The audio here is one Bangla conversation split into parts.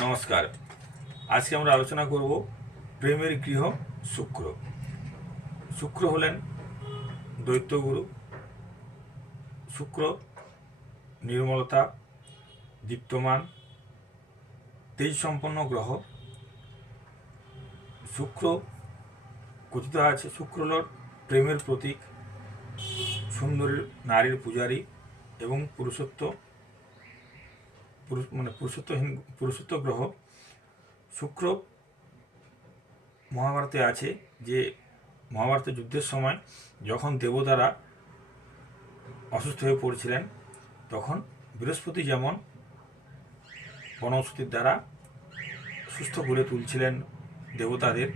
নমস্কার। আজকে আমরা আলোচনা করব প্রেমের গৃহ শুক্র। শুক্র হলেন দৈত্যগুরু। শুক্র নির্মলতা, দীপ্তমান তেজ সম্পন্ন গ্রহ। শুক্র কথিত আছে, শুক্র হল প্রেমের প্রতীক, সুন্দরী, নারীর পূজারী এবং পুরুষত্ব। পুরুষ মানে পুরুষত্বহীন পুরুষত্ব গ্রহ শুক্র মহাভারতে আছে যে মহাভারতের যুদ্ধের সময় যখন দেবতারা অসুস্থ হয়ে পড়ছিলেন, তখন বৃহস্পতি যেমন বনস্পতির দ্বারা সুস্থ করে তুলছিলেন দেবতাদের,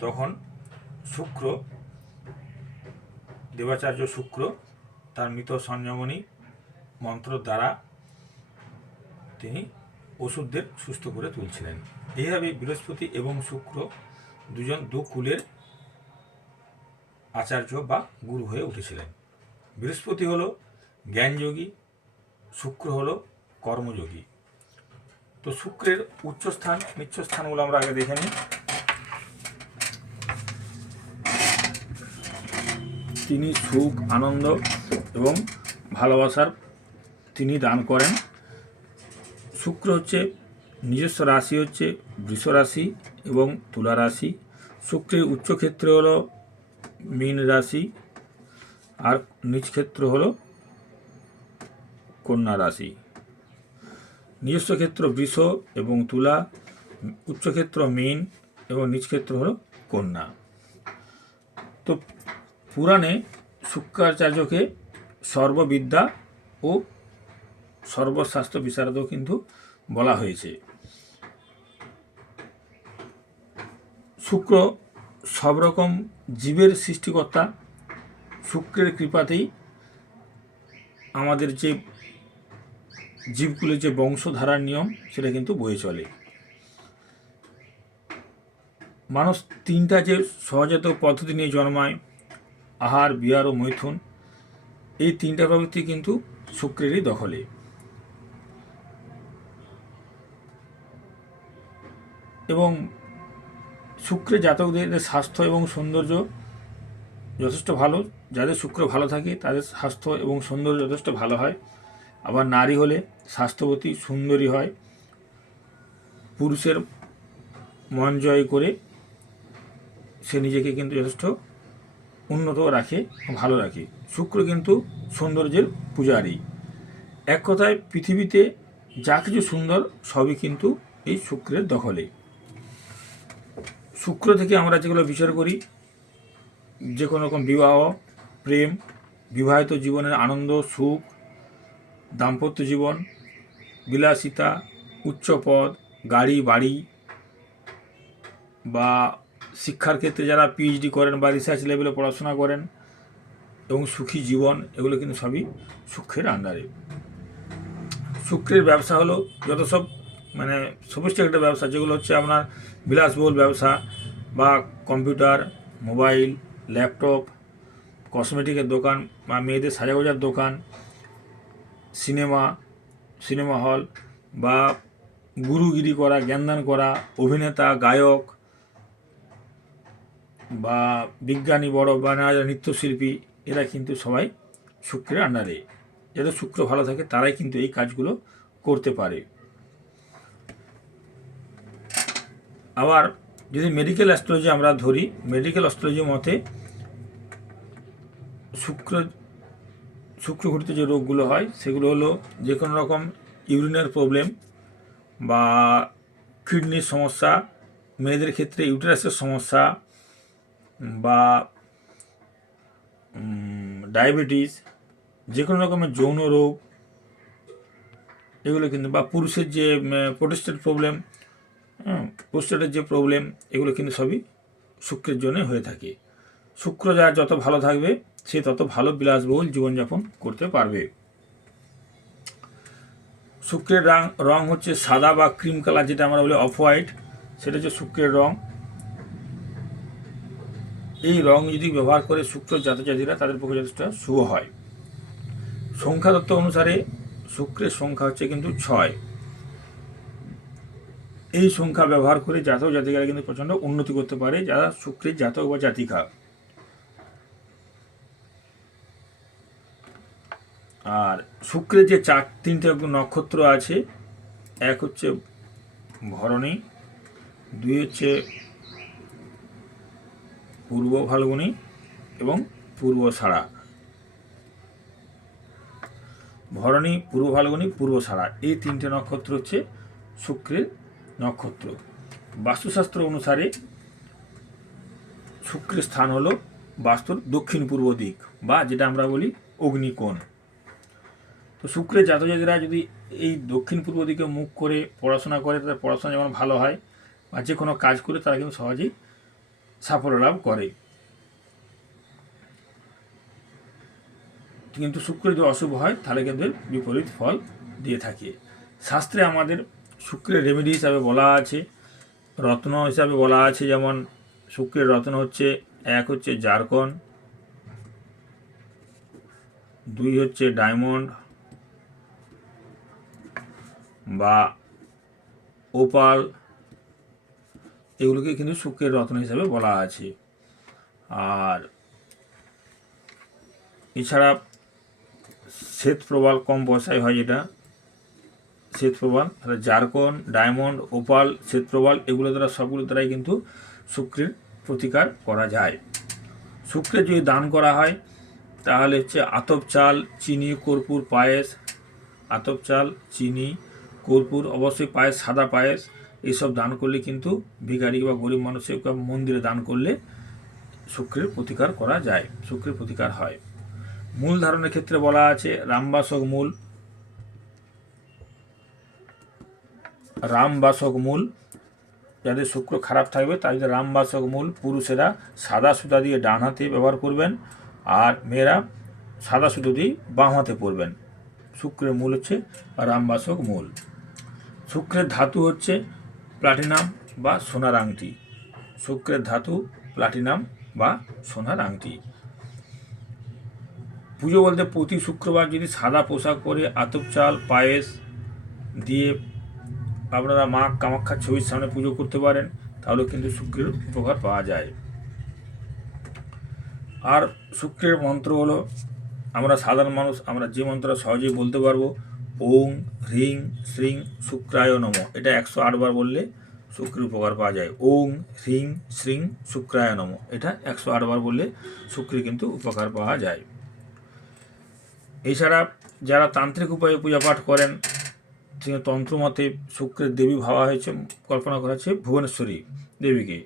তখন শুক্র, দেবাচার্য শুক্র তার মৃত সঞ্জমণি মন্ত্র দ্বারা তিনি ওষুধদের সুস্থ করে তুলছিলেন। এইভাবে বৃহস্পতি এবং শুক্র দুজন দু কুলের আচার্য বা গুরু হয়ে উঠেছিলেন। বৃহস্পতি হলো জ্ঞানযোগী, শুক্র হল কর্মযোগী। তো শুক্রের উচ্চস্থান নিচ্চস্থানগুলো আমরা আগে দেখে নিই। তিনি সুখ, আনন্দ এবং ভালোবাসার তিনি দান করেন। শুক্র হচ্ছে নিজস্ব রাশি হচ্ছে বৃষ রাশি এবং তুলা রাশি। শুক্রের উচ্চ ক্ষেত্র হলো মীন রাশি আর নিজ ক্ষেত্র হলো কন্যা রাশি। নিজস্ব ক্ষেত্র বৃষ এবং তুলা, উচ্চ ক্ষেত্র মীন এবং নিজ ক্ষেত্র হলো কন্যা। তো পুরাণে শুক্রাচার্যকে সর্ববিদ্যা ও সর্বস্বাস্থ্য বিশারদও কিন্তু বলা হয়েছে। শুক্র সব রকম জীবের সৃষ্টিকর্তা। শুক্রের কৃপাতেই আমাদের যে জীবগুলোর যে বংশধারার নিয়ম, সেটা কিন্তু বয়ে চলে। মানুষ তিনটা যে সহজাত পদ্ধতি নিয়ে জন্মায়, আহার বিহার ও মৈথুন, এই তিনটা প্রবৃত্তি কিন্তু শুক্রেরই দখলে। এবং শুক্রে জাতকদের স্বাস্থ্য এবং সৌন্দর্য যথেষ্ট ভালো। যাদের শুক্র ভালো থাকে, তাদের স্বাস্থ্য এবং সৌন্দর্য যথেষ্ট ভালো হয়। আবার নারী হলে স্বাস্থ্যবতী সুন্দরী হয়। পুরুষের মন জয় করে সে নিজেকে কিন্তু যথেষ্ট উন্নত রাখে ভালো রাখে। শুক্র কিন্তু সৌন্দর্যের পূজারী। এক কথায় পৃথিবীতে যা কিছু সুন্দর, সবই কিন্তু এই শুক্রের দখলে। শুক্র থেকে আমরা যেগুলো বিচার করি, যে কোনো রকম বিবাহ, প্রেম, বিবাহিত জীবনের আনন্দ, সুখ, দাম্পত্য জীবন, বিলাসিতা উচ্চ পদ গাড়ি, বাড়ি বা শিক্ষার ক্ষেত্রে যারা পিএইচডি করেন বা রিসার্চ লেভেলে পড়াশোনা করেন এবং সুখী জীবন, এগুলো কিন্তু সবই সুখের আন্ডারে শুক্রের ব্যবসা হলো, যত সব মানে সফিস্টিকেটেড ব্যবসা, যেগুলো হচ্ছে আপনার বিলাসবহুল ব্যবসা বা কম্পিউটার মোবাইল ল্যাপটপ কসমেটিকের দোকান বা মেয়েদের সাজাগোজার দোকান সিনেমা সিনেমা হল বা গুরুগিরি করা, জ্ঞানদান করা, অভিনেতা, গায়ক বা বিজ্ঞানী, বড় বা নৃত্যশিল্পী, এরা কিন্তু সবাই শুক্রের আন্ডারে যাদের শুক্র ভালো থাকে, তারাই কিন্তু এই কাজগুলো করতে পারে। আবার যদি মেডিকেল অ্যাস্ট্রোলজি আমরা ধরি মেডিকেল অ্যাস্ট্রোলজি মতে শুক্র শুক্র ঘটিত যে রোগগুলো হয়, সেগুলো হলো যে কোনো রকম ইউরিনের প্রবলেম বা কিডনির সমস্যা, মেয়েদের ক্ষেত্রে ইউটেরাসের সমস্যা বা ডায়াবেটিস যে কোনো রকমের যৌন রোগ, এগুলো কিন্তু বা পুরুষের যে প্রোটেস্টেড প্রবলেম প্রোস্টেটের যে প্রবলেম এগুলো কিন্তু সবই শুক্রের জন্য হয়ে থাকে। শুক্র যার যত ভালো থাকবে, সে তত ভালো বিলাসবহুল জীবনযাপন করতে পারবে। শুক্রের রং রং হচ্ছে সাদা বা ক্রিম কালার যেটা আমরা বলি অফ হোয়াইট সেটা হচ্ছে শুক্রের রং। এই রং যদি ব্যবহার করে শুক্র জাতজাতিরা, তাদের পক্ষে যথেষ্ট শুভ হয়। সংখ্যা তত্ত্ব অনুসারে শুক্রের সংখ্যা হচ্ছে কিন্তু ছয়। এই সংখ্যা ব্যবহার করে জাতক জাতিকারা কিন্তু প্রচণ্ড উন্নতি করতে পারে, যারা শুক্রের জাতক বা জাতিকা। আর শুক্রের যে চার, তিনটে নক্ষত্র আছে, এক হচ্ছে ভরণী, দুই হচ্ছে পূর্ব ফাল্গুনি এবং পূর্ব সারা। ভরণী, পূর্ব ফাল্গুনি, পূর্ব সারা, এই তিনটে নক্ষত্র হচ্ছে শুক্রের নক্ষত্র। বাস্তুশাস্ত্র অনুসারে শুক্রের স্থান হলো বাস্তুর দক্ষিণ পূর্ব দিক বা যেটা আমরা বলি অগ্নিকোণ। তো শুক্রের জাতজাতিরা যদি এই দক্ষিণ পূর্ব দিকে মুখ করে পড়াশোনা করে, তাদের পড়াশোনা যেমন ভালো হয় বা যে কোনো কাজ করে, তারা কিন্তু সহজেই সাফল্য লাভ করে। কিন্তু শুক্র যদি অশুভ হয়, তাহলে কিন্তু বিপরীত ফল দিয়ে থাকে। শাস্ত্রে আমাদের শুক্রের রেমেডি হিসাবে বলা আছে, রত্ন হিসাবে বলা আছে, যেমন শুক্রের রত্ন হচ্ছে এক হচ্ছে জারকন, দুই হচ্ছে ডায়মন্ড বা ওপাল। এগুলোকে কিন্তু শুক্রের রত্ন হিসাবে বলা আছে। আর এছাড়া শ্বেত প্রবাল কম পয়সায় হয় যেটা শ্বেত প্রবাল তাহলে জারকন ডায়মন্ড, ওপাল শ্বেত প্রবাল এগুলো দ্বারা সবগুলো দ্বারাই কিন্তু শুক্রের প্রতিকার করা যায়। শুক্রের যদি দান করা হয়, তাহলে হচ্ছে আতপ চাল, চিনি, কর্পূর, পায়েস, আতপ চাল, চিনি, কর্পূর, অবশ্যই পায়েস, সাদা পায়েস এইসব দান করলে কিন্তু ভিখারি বা গরিব মানুষের মন্দিরে দান করলে শুক্রের প্রতিকার করা যায়, শুক্রের প্রতিকার হয়। মূল ধারণের ক্ষেত্রে বলা আছে, রামবাসক মূল রামবাসক মূল। যাদের শুক্র খারাপ থাকবে তাদের রামবাসক মূল, পুরুষেরা সাদা সুতা দিয়ে ডান হাতে ব্যবহার করবেন আর মেয়েরা সাদা সুতো দিয়ে বাম হাতে পরবেন। শুক্রের মূল হচ্ছে রামবাসক মূল। শুক্রের ধাতু হচ্ছে প্লাটিনাম বা সোনার আংটি। শুক্রের ধাতু প্লাটিনাম বা সোনার আংটি। পুজো বলতে প্রতি শুক্রবার যদি সাদা পোশাক পরে আতপ চাল, পায়েস দিয়ে আপনারা মা কামাখ্যার ছবির সামনে পুজো করতে পারেন তাহলে কিন্তু শুক্রের উপকার পাওয়া যায়। আর শুক্রের মন্ত্র হলো, আমরা সাধারণ মানুষ, আমরা যে মন্ত্রটা সহজেই বলতে পারব, ওং হ্রিং শ্রিং শুক্রায় নম। এটা একশো আটবার বললে শুক্রের উপকার পাওয়া যায়। ওং হ্রিং শ্রিং শুক্রায় নম। এটা একশো আটবার বললে শুক্রের কিন্তু উপকার পাওয়া যায়। এছাড়া যারা তান্ত্রিক উপায়ে পূজা পাঠ করেন তিনি তন্ত্রমতে শুক্রের দেবী ভাবা হয়েছে, কল্পনা করা হয়েছে ভুবনেশ্বরী দেবীকে।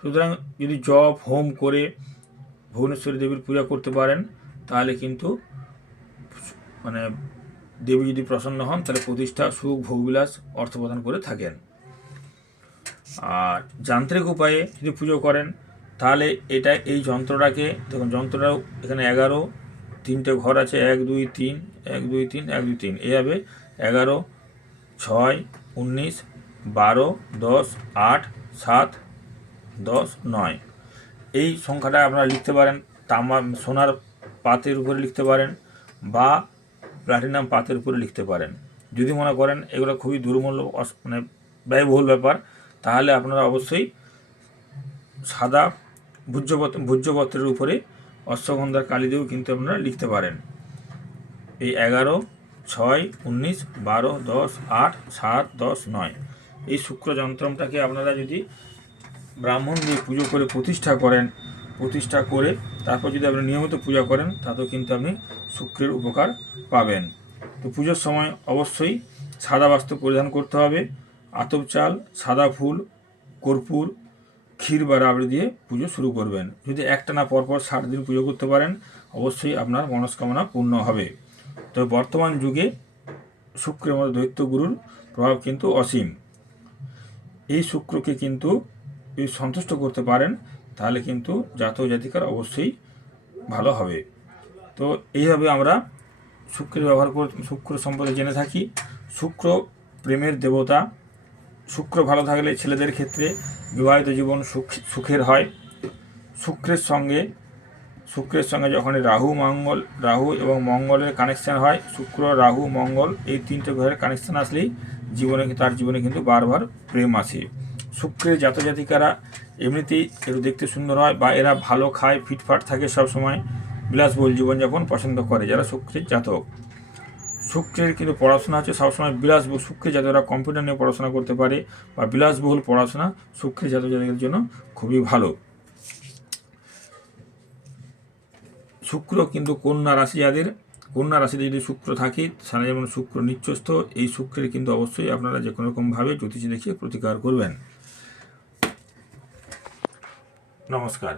সুতরাং যদি জপ, হোম করে ভুবনেশ্বরী দেবীর পূজা করতে পারেন, তাহলে কিন্তু মানে দেবী যদি প্রসন্ন হন, তাহলে প্রতিষ্ঠা, সুখ, ভোগবিলাস অর্থ প্রদান করে থাকেন। আর যান্ত্রিক উপায়ে যদি পুজো করেন, তাহলে এটা এই যন্ত্রটাকে, দেখুন যন্ত্রটাও এখানে এগারো, তিনটে ঘর আছে, এক, দুই, তিন, এক, দুই, তিন, এক, দুই, তিন। এইভাবে এগারো ছয়, উনিশ, বারো, দশ, আট, সাত, দশ, নয়। এই সংখ্যাটা আপনারা লিখতে পারেন, তামা, সোনার পাতের উপরে লিখতে পারেন বা প্লাটিনাম পাতের উপরে লিখতে পারেন। যদি মনে করেন এগুলো খুবই দুর্মূল্য মানে ব্যয়বহুল ব্যাপার, তাহলে আপনারা অবশ্যই সাদা ভূজ্যপত্র, ভূজ্যপত্রের উপরে অশ্বগন্ধার কালি কিন্তু আপনারা লিখতে পারেন। এই এগারো ছয়, উনিশ, বারো, দশ, আট, সাত, দশ, নয়। এই শুক্র যন্ত্রমটাকে আপনারা যদি ব্রাহ্মণ দিয়ে পুজো করে প্রতিষ্ঠা করেন, প্রতিষ্ঠা করে তারপর যদি আপনি নিয়মিত পূজা করেন, তাতেও কিন্তু আপনি শুক্রের উপকার পাবেন। তো পুজোর সময় অবশ্যই সাদা বস্ত্র পরিধান করতে হবে, আতপ চাল, সাদা ফুল, কর্পূর, ক্ষীর বা রাবড়ি দিয়ে পুজো শুরু করবেন। যদি একটানা পরপর ষাট দিন পুজো করতে পারেন, অবশ্যই আপনার মনস্কামনা পূর্ণ হবে। তবে বর্তমান যুগে শুক্রের মতো দৈত্য গুরুর প্রভাব কিন্তু অসীম। এই শুক্রকে কিন্তু যদি সন্তুষ্ট করতে পারেন, তাহলে কিন্তু জাতক জাতিকার অবশ্যই ভালো হবে। তো এইভাবে আমরা শুক্রের ব্যবহার করে শুক্র সম্পর্কে জেনে থাকি। শুক্র প্রেমের দেবতা। শুক্র ভালো থাকলে ছেলেদের ক্ষেত্রে বিবাহিত জীবন সুখ সুখের হয়। শুক্রের সঙ্গে শুক্রের সঙ্গে যখন রাহু, মঙ্গল, রাহু এবং মঙ্গলের কানেকশন হয়, শুক্র, রাহু, মঙ্গল, এই তিনটে গ্রহের কানেকশন আসলেই জীবনে তার জীবনে কিন্তু বারবার প্রেম আসে। শুক্রের জাতজাতিকারা এমনিতেই একটু দেখতে সুন্দর হয় বা এরা ভালো খায়, ফিটফাট থাকে সব সময়, বিলাসবহুল জীবনযাপন পছন্দ করে যারা শুক্রের জাতক। শুক্রের কিন্তু পড়াশোনা হচ্ছে সবসময় বিলাসবহুল, শুক্রের জাতকরা কম্পিউটার নিয়ে পড়াশোনা করতে পারে বা বিলাসবহুল পড়াশোনা শুক্রের জাতক জাতকের জন্য খুবই ভালো। শুক্র কিন্তু কন্যা রাশি যাদের, কন্যা রাশিতে যদি শুক্র থাকে, সারা যেমন শুক্র নিচ্ছস্থ এই শুক্রের কিন্তু অবশ্যই আপনারা যে কোনো রকমভাবে জ্যোতিষী দেখিয়ে প্রতিকার করবেন। নমস্কার।